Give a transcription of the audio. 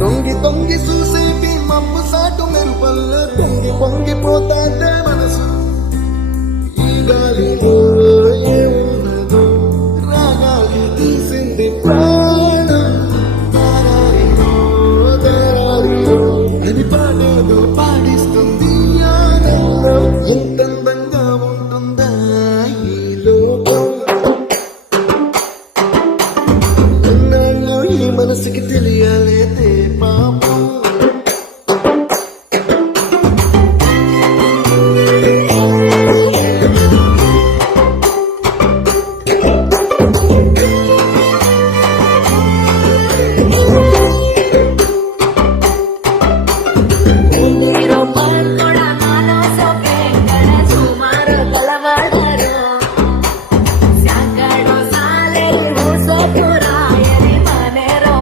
తొంగి తొంగి చూసేవి మమ్ము సాటు మెరుపల్లో తొంగి పొంగిపోతాంటే మనసు ఈ గాలిలో ఏమున్నదో రాగాలి తీసింది ప్రాణం దారారిలో దారారిలో అని పాడేదో పాడిస్తుంది ఆనందం ఎంత అందంగా ఉంటుందా ఈ లోకం ఎన్నాళ్ళు ఈ మనసుకి తెలియాలేదే పాప